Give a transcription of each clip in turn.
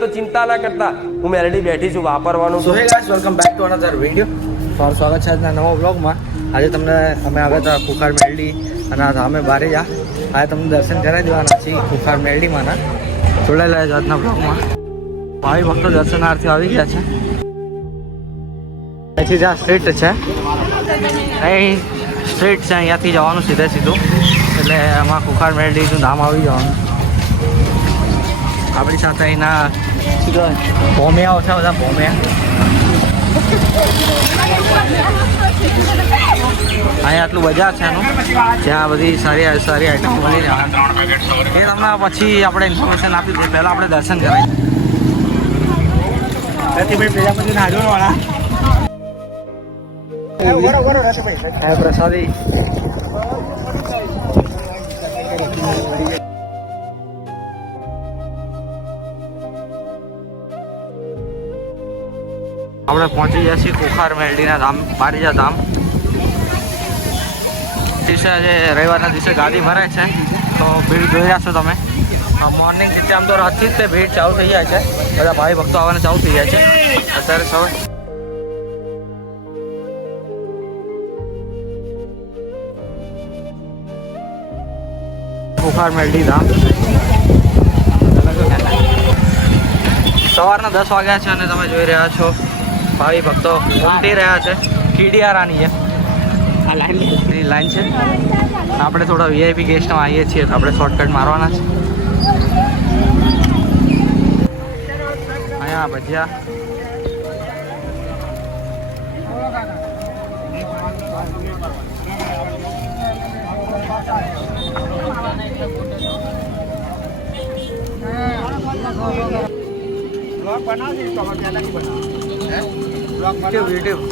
તો ચિંતા ના કરતા, હું મેલડી બેઠી છું વાપરવાનું. So hey guys, welcome back to another video. તમારું સ્વાગત છે આજના નવા બ્લોગમાં. આજે તમને અમે આવ્યા હતા કુખાર મેલડી અને આ ધામે બારેજા. આજે તમને દર્શન કરાવી દેવાના છીએ કુખાર મેલડીમાંના. જોડાયેલા છે આજના બ્લોગમાં. ભાઈ ભક્તો દર્શનાર્થીઓ આવી ગયા છે. અહીંથી જ્યાં સ્ટ્રીટ છે, અહીં સ્ટ્રીટ છે, અહીંયાથી જવાનું સીધે સીધું. એટલે આમાં કુખાર મેલડીનું ધામ આવી જવાનું. આપણી સાથે અહીંના ભોમિયાઓ છે, બધા ભોમિયા. અહીંયા આટલું બજાર છે એનું, જ્યાં બધી સારી સારી આઈટમ મળી જાય. એ તમને પછી આપણે ઇન્ફોર્મેશન આપી દઈએ. પહેલાં આપણે દર્શન કરાવીએ. પ્રસાદી આપણે પહોંચી ગયા છીએ કુખાર મેલડીના ધામ, બારેજા ધામ. દિવસે આજે રવિવારના દિવસે ગાડી ભરાય છે, તો ભીડ જોઈ રહ્યા છો તમે. મોર્નિંગ રીતે આમ તો રાતથી જ તે ભીડ ચાલુ થઈ જાય છે. બધા ભાઈ ભક્તો આવવાને ચાલુ થઈ જાય છે. અત્યારે સૌ કુખાર મેલડી ધામ સવારના 10 વાગ્યા છે અને તમે જોઈ રહ્યા છો ભાઈ ભક્તો ઉમટી રહ્યા છે. કીડિયારાની છે આ લાઈન છે. આપણે થોડા વીઆઈપી ગેસ્ટમાં આવીએ છીએ તો આપણે શોર્ટકટ મારવાના છે. અહીંયા ભજીયા વિડીયો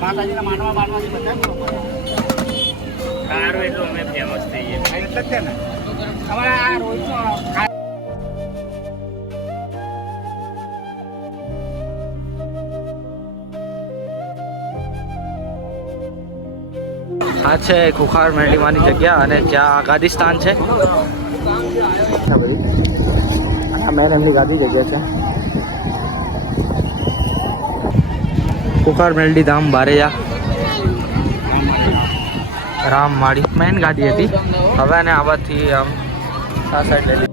માતાજીના માનવાની બધા સારું એટલું અમે ફેમસ થઈએ એટલે જ છે ને અમારા આ રોજ આ છે કુખાર મેલડીમાંની જગ્યા અને જ્યાં ગાદીસ્તાન છે. મેન એમની ગાદી જગ્યા છે. કુખાર મેલડી ધામ બારેજા રામમાળી મેન ગાડી હતી. હવે અને આ બાજુથી આમ આ સાઈડ લઈ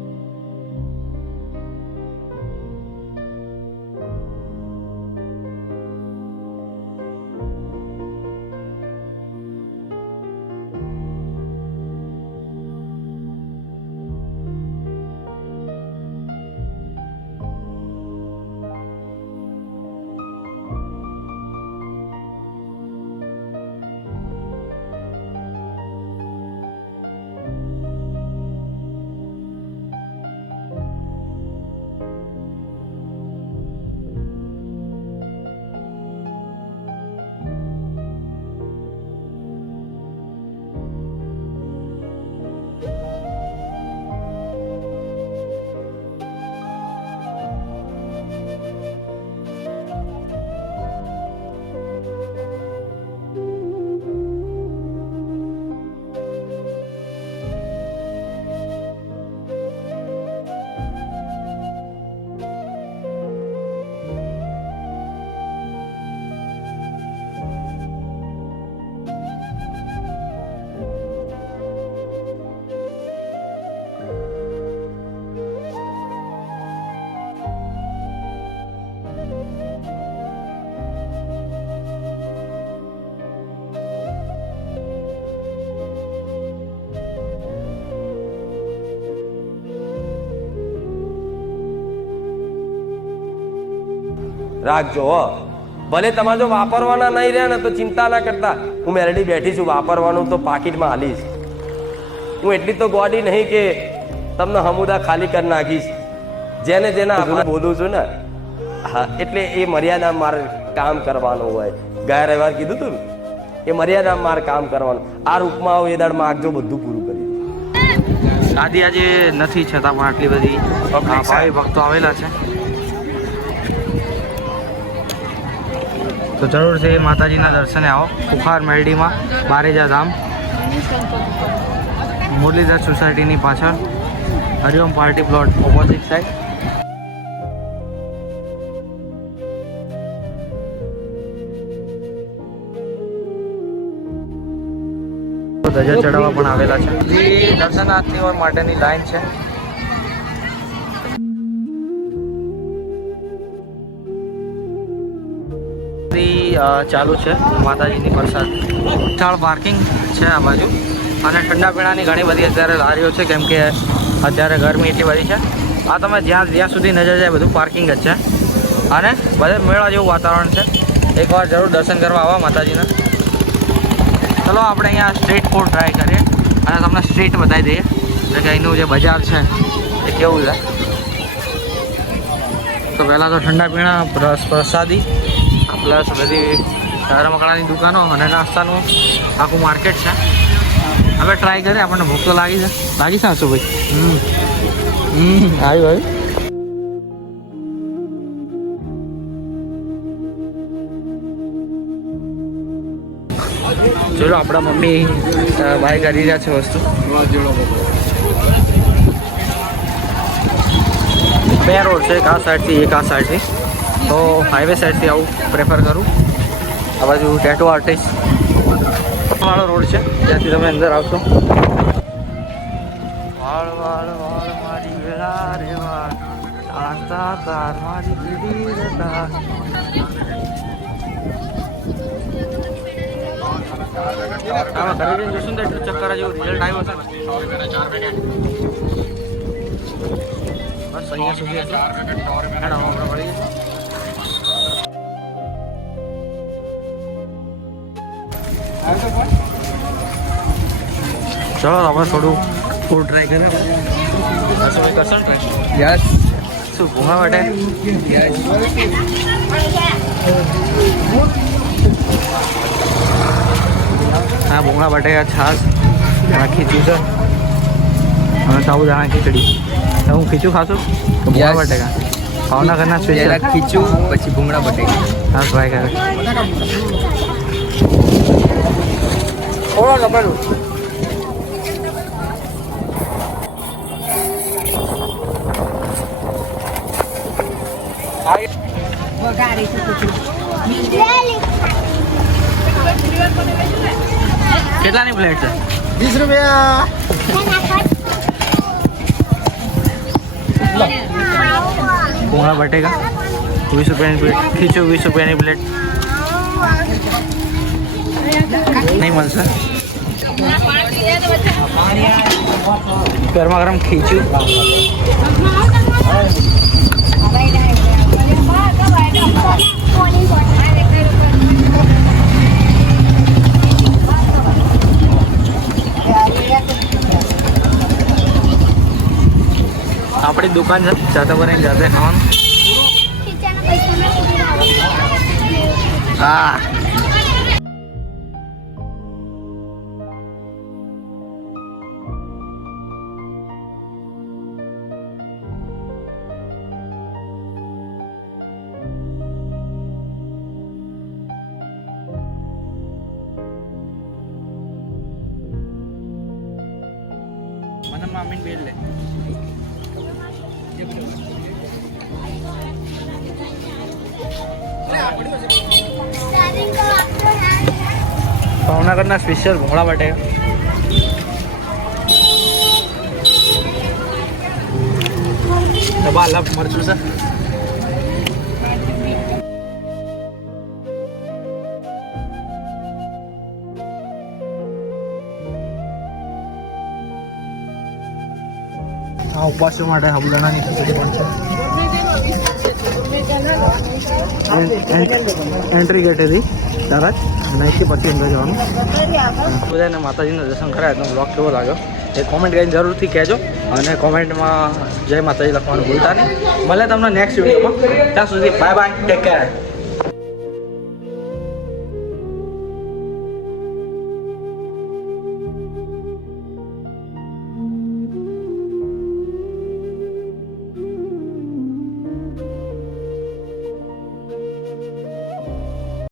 રાખજો હો. ભલે તમારે જો વાપરવાના નહીં રહ્યા ને તો ચિંતા ના કરતા, હું મેલડી બેઠી છું વાપરવાનું તો પાકીટમાં હાલીશ. હું એટલી તો ગોડી નહીં કે તમને હમુદા ખાલી કરી નાખીશ. જેને આપણે બોલું છું ને, હા, એટલે એ મર્યાદામાં મારે કામ કરવાનું હોય. ગયા રવિવાર કીધું તું ને, એ મર્યાદામાં મારે કામ કરવાનું. આ રૂપમાં આવો એ દાડ માગજો, બધું પૂરું કરી. ગાદી આજે નથી છતાં પણ આટલી બધી ભાઈ ભક્તો આવેલા છે. તો જરૂરથી માતાજીના દર્શને આવો કુખાર મેલડીમાં બારેજા ધામ, મુરલીધર સોસાયટીની પાછળ. Hariom party plot opposite side. ધજા ચડાવવા પણ આવેલા છે. દર્શનાર્થીઓ માટેની લાઈન છે. ચાલુ છે માતાજીની પ્રસાદ. વિશાળ પાર્કિંગ છે આ બાજુ અને ઠંડા પીણાની ઘણી બધી અત્યારે લારીઓ છે, કેમ કે અત્યારે ગરમી એટલી બધી છે. આ તમે જ્યાં સુધી નજર જાય બધું પાર્કિંગ જ છે અને બધે મેળા જેવું વાતાવરણ છે. એકવાર જરૂર દર્શન કરવા આવવા માતાજીના. ચલો આપણે અહીંયા સ્ટ્રીટ ફૂડ ટ્રાય કરીએ અને તમને સ્ટ્રીટ બતાવી દઈએ કે અહીંનું જે બજાર છે એ કેવું છે. તો પહેલાં તો ઠંડા પીણા પ્રસાદી પ્લસ બધી રમકડાની દુકાનો અને નાસ્તાનું આખું માર્કેટ છે. હવે ટ્રાય કરીએ. આપણને ભૂખ તો લાગી છે. લાગી છે શું ભાઈ? આવ્યું. ચલો આપણા મમ્મી બાય કરી રહ્યા છે વસ્તુ. બે રોડ છે, એક આ સાઈડથી એક આ સાઈડથી. તો હાઈવે સાઈડથી આવું પ્રેફર કરું. આ બાજુ ટેટુ આર્ટિસ્ટ વાળો રોડ છે, ત્યાંથી તમે અંદર આવશો. વાળ વાળ વાળ મારી વેળા રે વાળ તારતા તાર મારી પીડી રે તાર. આમાં ઘરે જઈને જોશું ને એટલું ચક્કર જેવું રિઝલ્ટ આવ્યો છે ને. બસ અહીંયા સુધી હતું. હેડો આપણે મળી ચલો આપણે થોડું ફૂડ ટ્રાય કરીએ. કસલ ટ્રાય યસ. શું ભૂંગા માટે? હા, ભૂંગળા બટાકા છાશ અને ખીચું છે અને સાબુદાણા ખીચડી. હું ખીચું ખાશું કે ભૂંગળા બટાકા? ભાવનગરના સ્પેશિયલ ખીચું પછી ભૂંગળા બટેકા. હા, ટ્રાય કરે. થોડો ખબર કેટલાની પ્લેટ છે? 20 રૂપિયા. ભૂંગળા બટેકા 20 રૂપિયાની પ્લેટ. ખીચું 20 રૂપિયાની પ્લેટ. નહીં મળશે. ગરમા ગરમ ખીચું. આપણી દુકાન છે, જાતે બનાવીને જાતે ખાવાનું. હા, મને મામીને બેલ લે. ભાવનગરના સ્પેશિયલ ભૂંગળા બટેકા. ડબ્બા લપ મરચું છે. આ ઉપવાસીઓ માટે સાબુદાણાની ખીચડી પણ છે. એન્ટ્રી ગેટેથી તરત નાઈથી પછી અંદર જવાનું. બધાને માતાજીના દર્શન કરાય તો બ્લોગ કેવો લાગ્યો એ કોમેન્ટ કરીને જરૂરથી કહેજો અને કોમેન્ટમાં જય માતાજી લખવાનું ભૂલતા નહીં. મળે તમને નેક્સ્ટ વિડીયોમાં. ત્યાં સુધી બાય બાય, ટેક કેર.